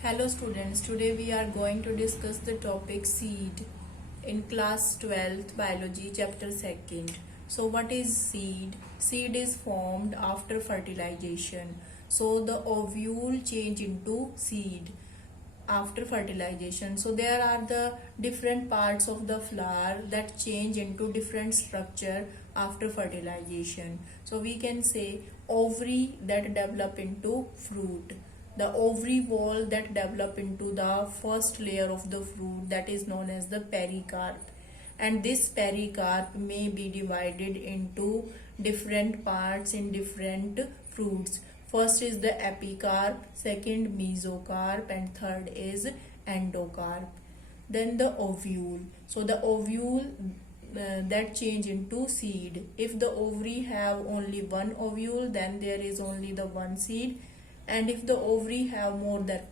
Hello students, today we are going to discuss the topic seed in class 12th biology chapter 2nd. So what is seed? Seed is formed after fertilization. So the ovule change into seed after fertilization. So there are the different parts of the flower that change into different structure after fertilization. So we can say ovary that develop into fruit, the ovary wall that develop into the first layer of the fruit, that is known as the pericarp, and this pericarp may be divided into different parts in different fruits. First is the epicarp, second mesocarp, and third is endocarp. Then the ovule. So the ovule that change into seed. If the ovary have only one ovule, then there is only the one seed, and if the ovary have more than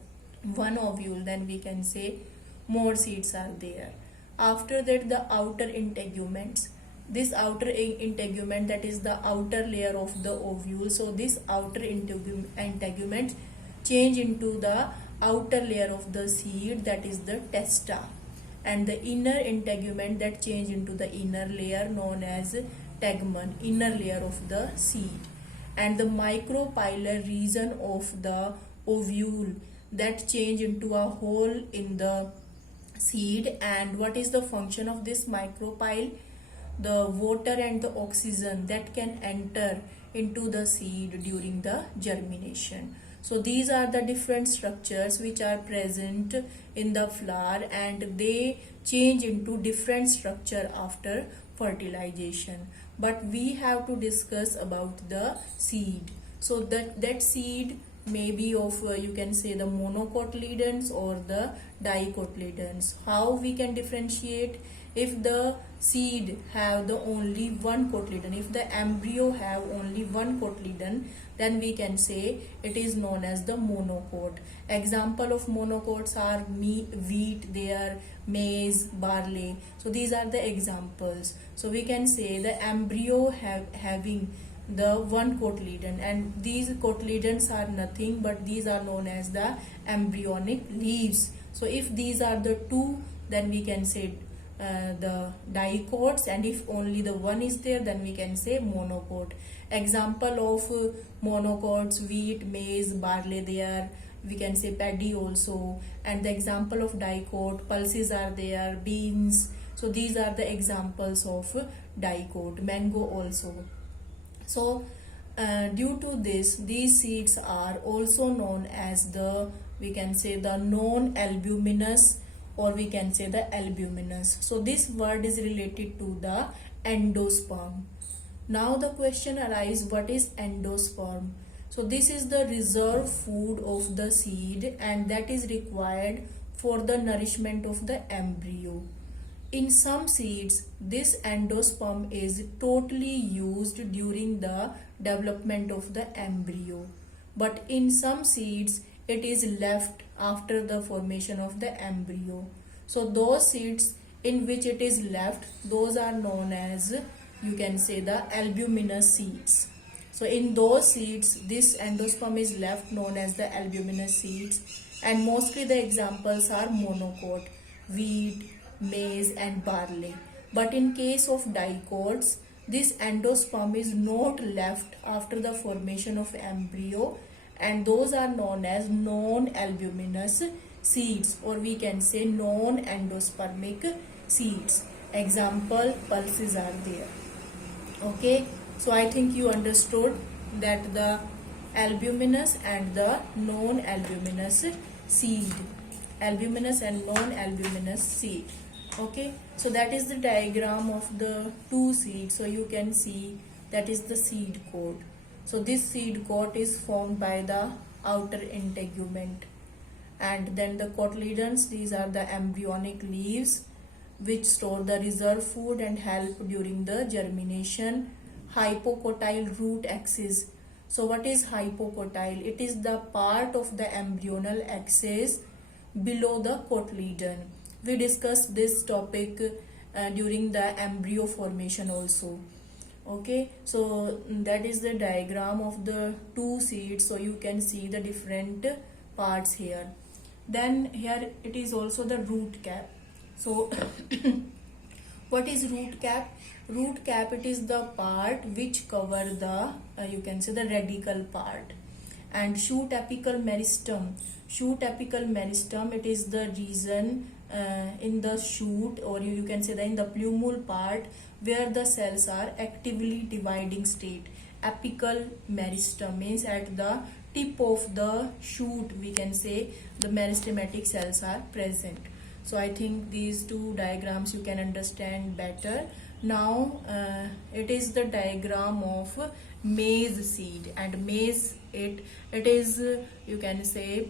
one ovule, then we can say more seeds are there. After that, the outer integuments. This outer integument, that is the outer layer of the ovule. So this outer integument change into the outer layer of the seed, that is the testa, and the inner integument that change into the inner layer known as tegmen, inner layer of the seed, and the micropylar region of the ovule that change into a hole in the seed. And what is the function of this micropyle? The water and the oxygen that can enter into the seed during the germination. So these are the different structures which are present in the flower, and they change into different structure after fertilization. But we have to discuss about the seed. So that seed may be of you can say the monocotyledons or the dicotyledons. How we can differentiate? If the seed have the only one cotyledon, if the embryo have only one cotyledon, then we can say it is known as the monocot. Example of monocots are wheat, there, maize, barley. So these are the examples. So we can say the embryo having the one cotyledon, and these cotyledons are nothing but these are known as the embryonic leaves. So if these are the two, then we can say the dicots, and if only the one is there, then we can say monocot. Example of monocots: wheat, maize, barley, there. We can say paddy also. And the example of dicot: pulses are there, beans. So these are the examples of dicot. Mango also. So due to this, these seeds are also known as the, we can say the non-albuminous, or we can say the albuminous. So this word is related to the endosperm. Now the question arises, what is endosperm? So this is the reserve food of the seed, and that is required for the nourishment of the embryo. In some seeds, this endosperm is totally used during the development of the embryo. But in some seeds, it is left after the formation of the embryo. So those seeds in which it is left, those are known as, you can say the albuminous seeds. So in those seeds, this endosperm is left, known as the albuminous seeds, and mostly the examples are monocot, wheat, maize, and barley. But in case of dicots, this endosperm is not left after the formation of embryo, and those are known as non-albuminous seeds, or we can say non-endospermic seeds. Example, pulses are there. Okay, so I think you understood that the albuminous and the non-albuminous seed, albuminous and non-albuminous seed. Okay, so that is the diagram of the two seeds. So you can see that is the seed coat. So this seed coat is formed by the outer integument, and then the cotyledons, these are the embryonic leaves which store the reserve food and help during the germination. Hypocotyle root axis. So what is hypocotyle? It is the part of the embryonal axis below the cotyledon. We discussed this topic during the embryo formation also. Okay, so that is the diagram of the two seeds. So you can see the different parts here. Then here it is also the root cap. So what is root cap? Root cap, it is the part which cover the you can say the radical part. And shoot apical meristem. Shoot apical meristem, it is the region in the shoot, or you can say that in the plumule part, where the cells are actively dividing state. Apical meristem means at the tip of the shoot, we can say the meristematic cells are present. So I think these two diagrams you can understand better. Now it is the diagram of maize seed, and maize it is you can say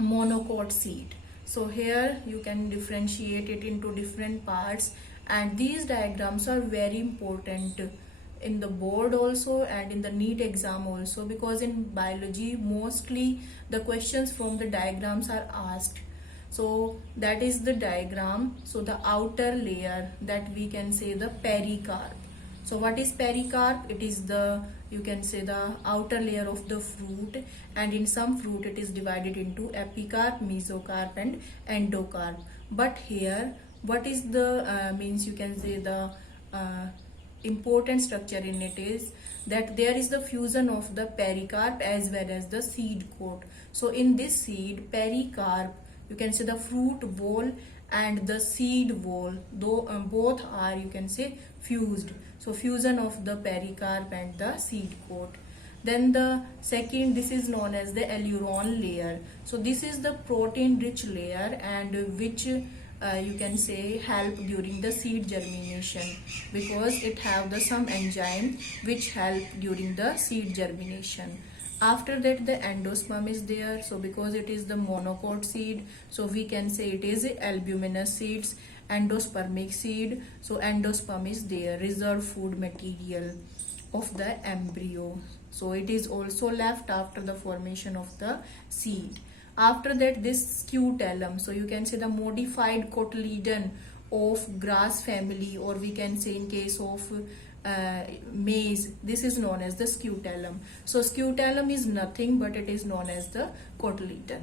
monocot seed. So here you can differentiate it into different parts, and these diagrams are very important in the board also and in the NEET exam also, because in biology mostly the questions from the diagrams are asked. So that is the diagram. So the outer layer, that we can say the pericarp. So what is pericarp? It is the, you can say the outer layer of the fruit, and in some fruit it is divided into epicarp, mesocarp and endocarp. But here what is the means you can say the important structure in it is that there is the fusion of the pericarp as well as the seed coat. So in this seed, pericarp, you can say the fruit wall and the seed wall, though both are you can say fused. So fusion of the pericarp and the seed coat. Then the second, this is known as the aileron layer. So this is the protein rich layer, and which you can say help during the seed germination, because it have the some enzyme which help during the seed germination. After that the endosperm is there. So because it is the monocot seed, so we can say it is albuminous seeds, endospermic seed. So endosperm is there, reserve food material of the embryo. So it is also left after the formation of the seed. After that this scutellum, so you can say the modified cotyledon of grass family, or we can say in case of maize, this is known as the scutellum. So scutellum is nothing but it is known as the cotyledon.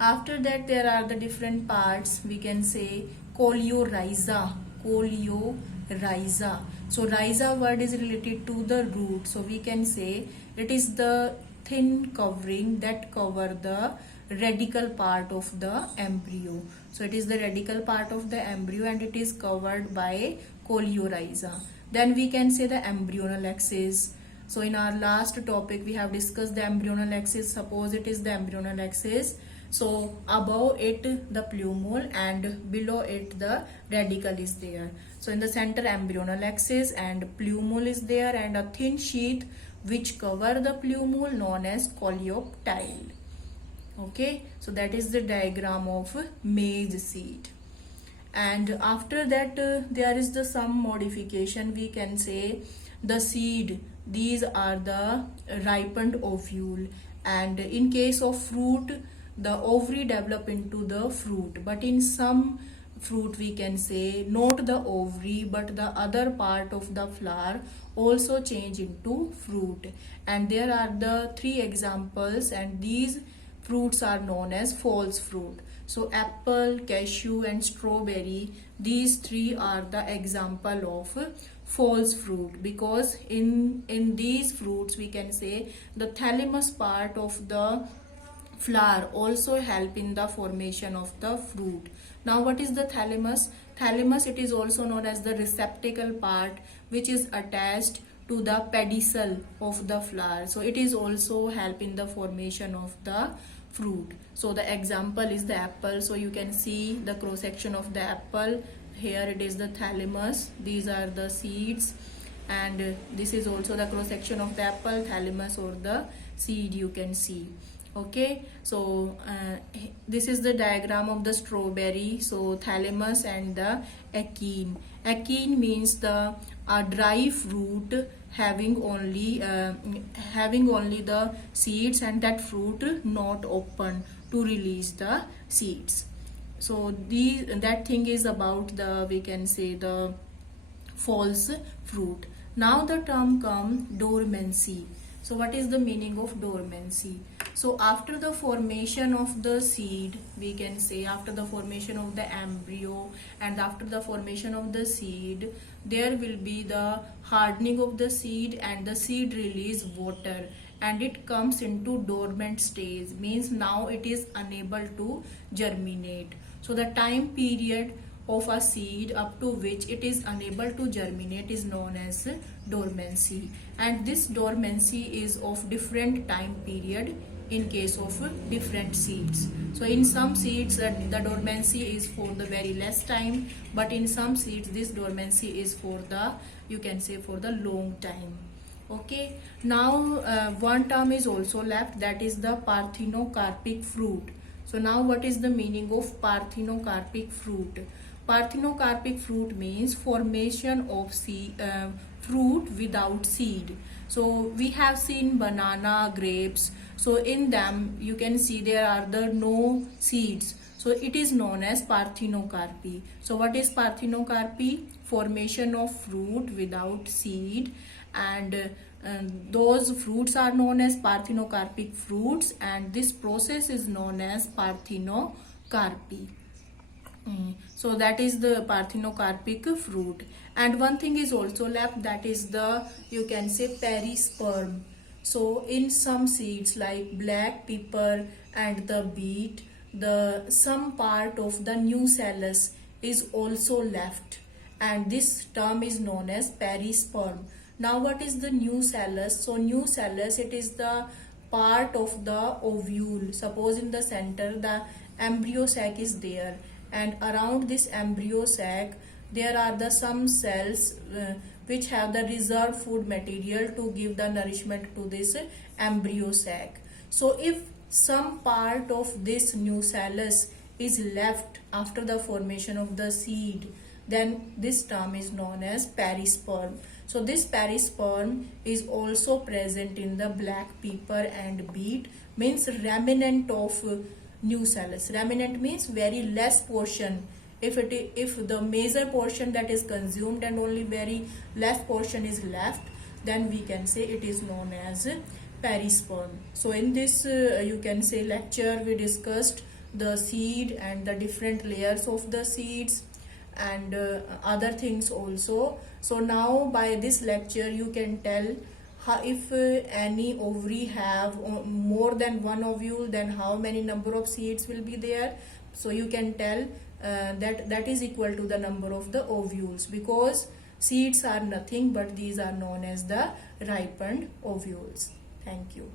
After that there are the different parts, we can say coleorhiza. Coleorhiza. So rhiza word is related to the root, so we can say it is the thin covering that cover the radical part of the embryo. So it is the radical part of the embryo and it is covered by coleorhiza. Then we can say the embryonal axis. So in our last topic we have discussed the embryonal axis. Suppose it is the embryonal axis. So above it the plumule and below it the radical is there. So in the center embryonal axis and plumule is there, and a thin sheath which cover the plumule known as coleoptile. Okay, so that is the diagram of maize seed. And after that there is the some modification, we can say the seed, these are the ripened ovule, and in case of fruit the ovary develop into the fruit, but in some fruit we can say not the ovary but the other part of the flower also change into fruit. And there are the three examples, and these fruits are known as false fruit. So apple, cashew and strawberry, these three are the example of false fruit, because in these fruits we can say the thalamus part of the flower also help in the formation of the fruit. Now what is the thalamus? Thalamus, it is also known as the receptacle part which is attached to the pedicel of the flower. So it is also help in the formation of the fruit. So the example is the apple. So you can see the cross section of the apple. Here it is the thalamus, these are the seeds, and this is also the cross section of the apple, thalamus or the seed you can see. Okay, so this is the diagram of the strawberry. So thalamus and the achene. Achene means the dry fruit having only the seeds, and that fruit not open to release the seeds. So that thing is about the, we can say, the false fruit. Now the term come dormancy. So what is the meaning of dormancy? So after the formation of the seed, we can say after the formation of the embryo and after the formation of the seed, there will be the hardening of the seed and the seed release water and it comes into dormant stage, means now it is unable to germinate. So the time period of a seed up to which it is unable to germinate is known as dormancy, and this dormancy is of different time period in case of different seeds. So in some seeds the dormancy is for the very less time, but in some seeds this dormancy is for the, you can say, for the long time. Okay, now one term is also left, that is the parthenocarpic fruit. So now what is the meaning of parthenocarpic fruit? Parthenocarpic fruit means formation of fruit without seed. So we have seen banana, grapes. So in them you can see there are the no seeds. So it is known as parthenocarpy. So what is parthenocarpy? Formation of fruit without seed, and those fruits are known as parthenocarpic fruits, and this process is known as parthenocarpy. So that is the parthenocarpic fruit. And one thing is also left, that is the, you can say, perisperm. So in some seeds like black pepper and the beet, the some part of the nucellus is also left, and this term is known as perisperm. Now what is the nucellus? So nucellus, it is the part of the ovule. Suppose in the center the embryo sac is there, and around this embryo sac there are the some cells which have the reserved food material to give the nourishment to this embryo sac. So if some part of this nucellus is left after the formation of the seed, then this term is known as perisperm. So this perisperm is also present in the black pepper and beet, means remnant of nucellus. Remnant means very less portion. If the major portion that is consumed and only very less portion is left, then we can say it is known as perisperm. So in this you can say lecture we discussed the seed and the different layers of the seeds and other things also. So now by this lecture you can tell how, if any ovary have more than one ovule, then how many number of seeds will be there. So you can tell that is equal to the number of the ovules, because seeds are nothing but these are known as the ripened ovules. Thank you.